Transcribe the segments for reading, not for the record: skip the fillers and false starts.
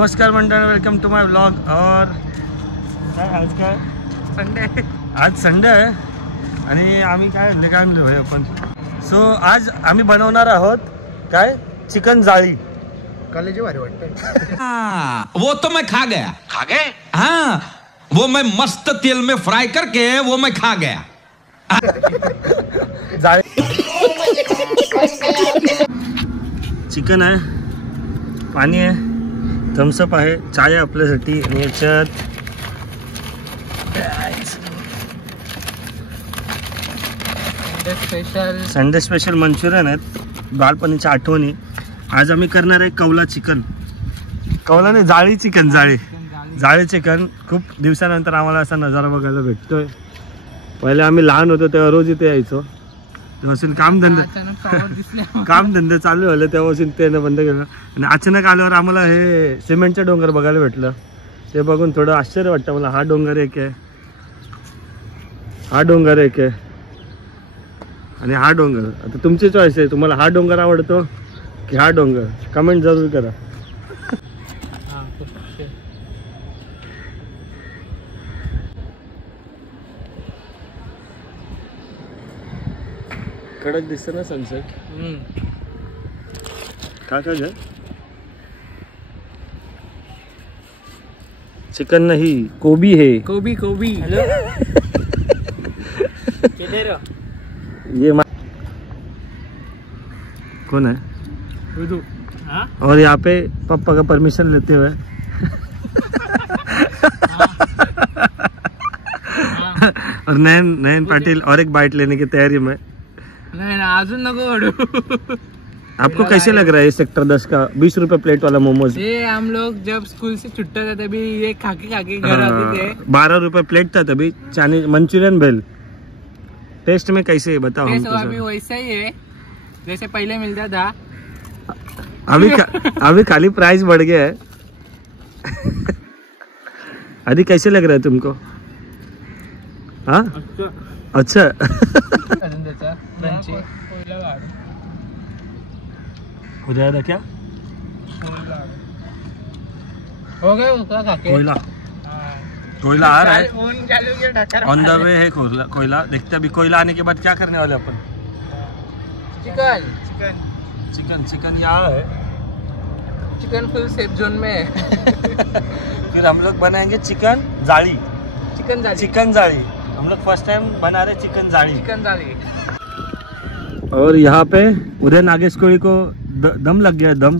नमस्कार मंडळ, welcome to my vlog. और आज काय संडे, आज संडे आहे आणि आम्ही काय आणलो आहे आपण. सो आज आम्ही बनवणार आहोत काय चिकन जाळी. कॉलेज भारी वाटतं. वो तो मैं खा गया. हाँ, वो मैं मस्त तेल में फ्राई करके वो मैं खा गया. जाळी चिकन आहे, पाणी आहे, थम्सअप आहे, चाय आहे आपल्यासाठी आणि याच्यात संडे स्पेशल मंचुरियन आहेत, बालपणीच्या आठवणी. आज आम्ही करणार आहे कौला चिकन. कौला नाही, जाळी चिकन. जाळी चिकन. खूप दिवसानंतर आम्हाला असा नजारा बघायला भेटतोय. पहिले आम्ही लहान होतो तेव्हा रोज इथे यायचो. तेव्हापासून कामधंदे चालू झाले, तेव्हापासून त्यानं बंद केलं. आणि अचानक आल्यावर आम्हाला हे सिमेंटचं डोंगर बघायला भेटलं. ते बघून थोडं आश्चर्य वाटतं मला. हा डोंगर एक आहे, हा डोंगर एक आहे आणि हा डोंगर. आता तुमची चॉईस आहे, तुम्हाला हा डोंगर आवडतो की हा डोंगर. कमेंट जरूर करा. कडक दिसतं ना सनसेट. काय काय घ्या. चिकन नहीं, कोबी है. कोबी. हेलो. ये कौन है? और यहाँ पे पापा का परमिशन लेते हुए और नयन पाटिल और एक बाइट लेने की तैयारी में. नहीं ना, अजून नको. आपको कैसे लग रहा है सेक्टर 10 का 20 रुपए प्लेट वाला मोमोज? ये हम लोग जब स्कूल से छुट्टा था तभी ये खाके घर आते थे. 12 रुपए प्लेट था तभी. चाइनीज मंचूरियन भेल. टेस्ट में कैसे है बताओ हमको. अभी वैसा ही है जैसे पहले मिलता था. अभी खाली प्राइस बढ़ गया है. अभी कैसे लग रहा है तुमको? हाँ अच्छा. हो जाएगा क्या? हो गया उसका खाके. कोयला आ रहा है, ऑन द वे है कोयला. देखते अभी कोयला आने के बाद क्या करने वाले अपन. चिकन यहाँ है. चिकन फुल सेफ जोन में है. फिर हम लोग बनाएंगे चिकन जाली. हम लोग फर्स्ट टाइम बना रहे चिकन जाली. और यहाँ पे उदय नागेश कोळी को दम लग गया. दम.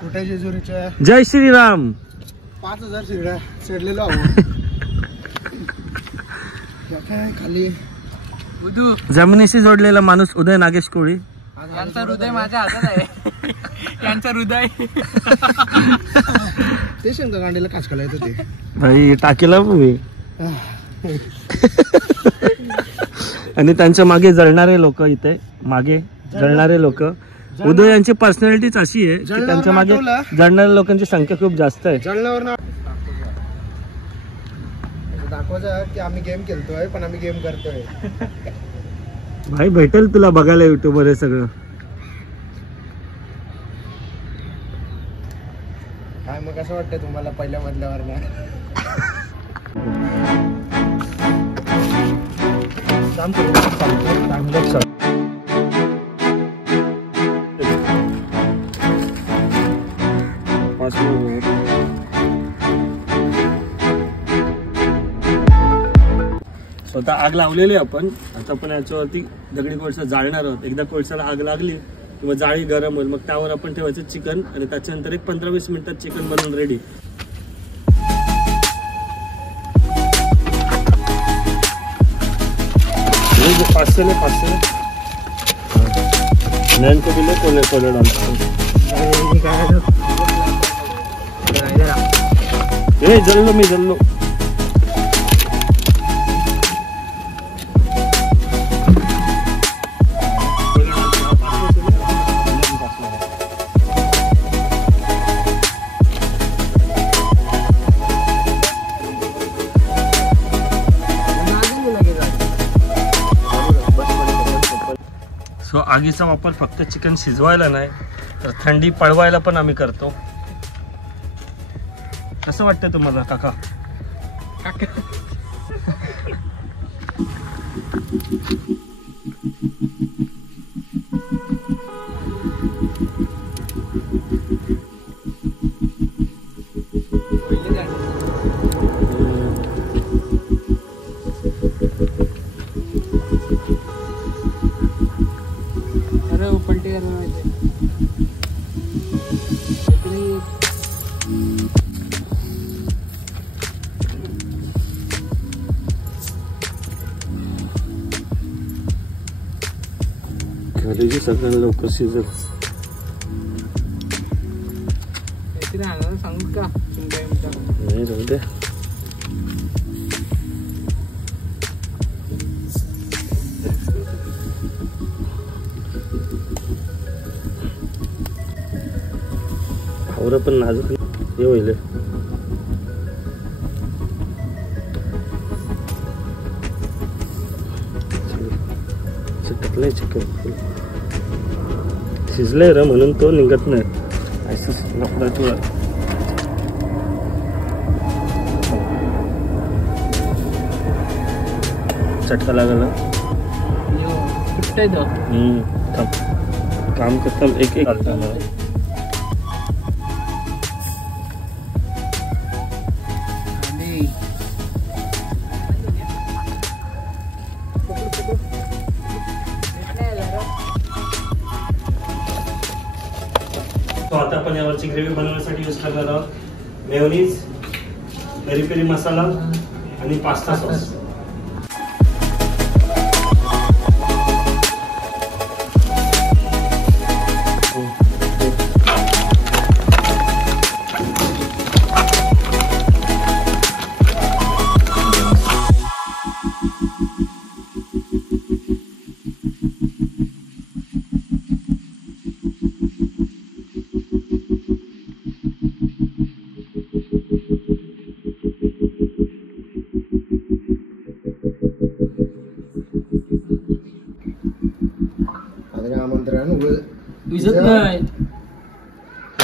कुठे जेजुरीच्या जय श्री राम. 5000 शिड्या चढलेलो खाली. जमिनीशी जोडलेला माणूस उदय नागेश कोळी. यांचं हृदय माझ्या हातात आहे. यांचं हृदय ते शंकर गांडीला काचकाला येतं ते. भाई टाकेला मी. आणि त्यांच्या मागे जळणारे लोक. इथे मागे जळणारे लोक. उदय यांची पर्सनॅलिटीच अशी आहे की त्यांच्या मागे जळणाऱ्या लोकांची संख्या खूप जास्त आहे. जळणावर दाखवायचं की आम्ही गेम खेळतोय पण आम्ही गेम करतोय. भाई भेटेल तुला बघायला युट्यूबवर हे सगळं. काय मग कसं वाटतं तुम्हाला पहिल्या मधल्यावर ना. स्वतः आग लावलेली आपण. आता आपण याच्यावरती दगडी कोळसा जाळणार आहोत. एकदा कोळशाला आग लागली किंवा जाळी गरम होईल, मग त्यावर आपण ठेवायचं चिकन आणि त्याच्यानंतर एक 15-20 मिनिटात चिकन बनवून रेडी. पाचशे नैन को दिले कोले डालतो. जल्लो. सो आगीचा वापर फक्त चिकन शिजवायला नाही तर थंडी पळवायला पण आम्ही करतो. कसं वाटतं तुम्हाला काका? अरे पलटी करना घरी सगळं लवकर शिजत. सांगू का नाही राहू दे. आवरं पण नाजूक हे होईल. चिटकलंय चिकन शिजलंय रे म्हणून तो निघत नाही. असं लफडा तुला चटका लागला. काम करता एक एक तो आता आपण यावरची ग्रेव्ही बनवण्यासाठी यूज करणार आहोत मेयोनीज, पेरी पेरी मसाला आणि pasta sauce.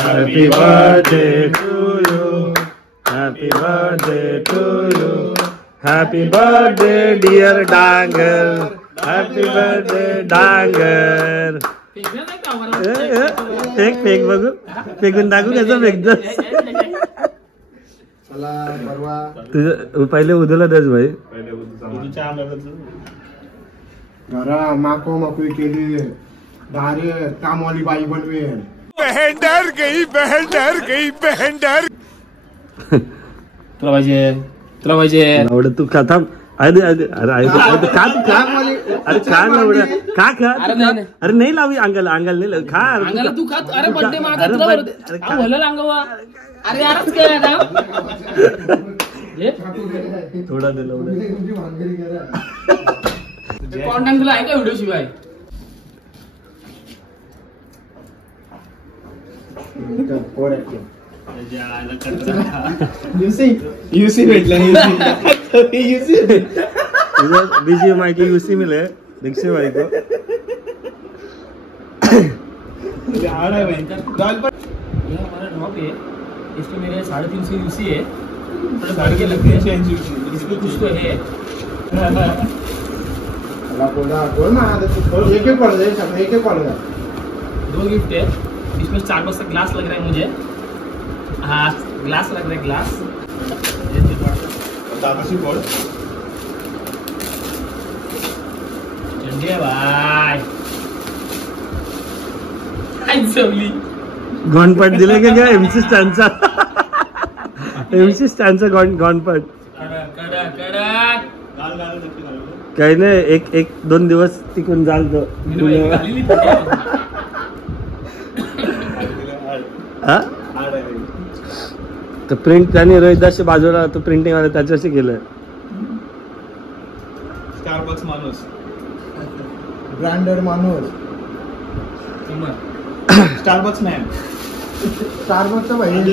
Happy birthday to you. Happy birthday to you. Happy birthday dear Dangal. Happy birthday Dangal. Fake बघू फेकून टाकू कसं फेकत. तुझं पहिले उदूला दस भाई. माको माको केली दारे कामवाली बाई बनवेल. बहन डर गई, बहन डर गई, बहन डर. तुला पाहिजे आवडत तू खाता. अरे अरे अरे खा तू खा. अरे खा ना एवढं खा खा. अरे नाही लावी अंगाला अंगाला नाही खा. अंगाला तू खा. अरे बर्थडे माझा तुला बोलायला अंगवा. अरे यारच काय आता थोडा दिला कॉन्टॅक्ट तुला आहे का व्हिडिओ शिवाय? युसी भेटलं. बीजी माइकी यूसी मिले दीक्षे भाई को. ये हमारा ड्रॉप है, इसमें मेरे 350 यूसी है. थोड़ा गाड़ी के लगते हैं इसमें कुछ तो है. दो गिफ्ट है. इसमें Starbucks का ग्लास लग रहा है मुझे. हाँ ग्लास लग रहा है. ग्लास चंडिया भाई गॉनपट दिले का क्या? एमसी स्टॅनचा एमसी स्टॅनचा गॉनपट काही नाही. एक दोन दिवस टिकून जाल तो. हा तर प्रिंट त्याने रोहिदासची बाजूला तो प्रिंटिंग वाला त्याच्याशी केलंय. स्टारबक्स माणूस, ब्रँडेड माणूस, स्टारबक्स मॅन. स्टारबक्सचा भाई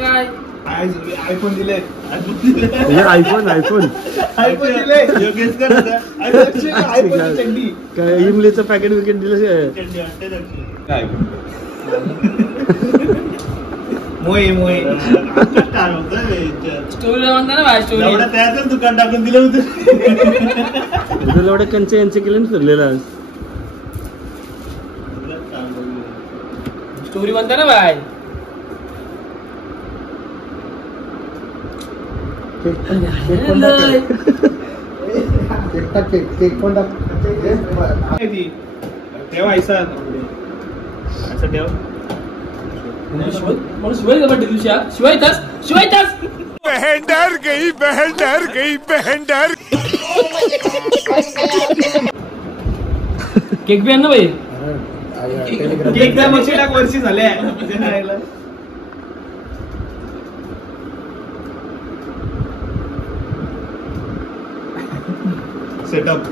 काय आयफोन दिले हे आयफोन आयफोन दिले योगेश कर आयफोन चड्डी काय इमलीचं पॅकेट विकेट दिलं मोये मोये स्टोरी म्हणता ना भाई स्टोरी त्याच दुकान टाकून दिलं होतं तुला एवढं कंचे यांचे केले ना फिरलेला आज स्टोरी म्हणता ना भाई केक पण टाक ठेवा ऐसा असं ठेव शिवाय का बड्डे दिवशी शिवाय तास बहन डर गई बहन डर केक बी आण ना भाई केक त्या वर्षी झाले सेटअप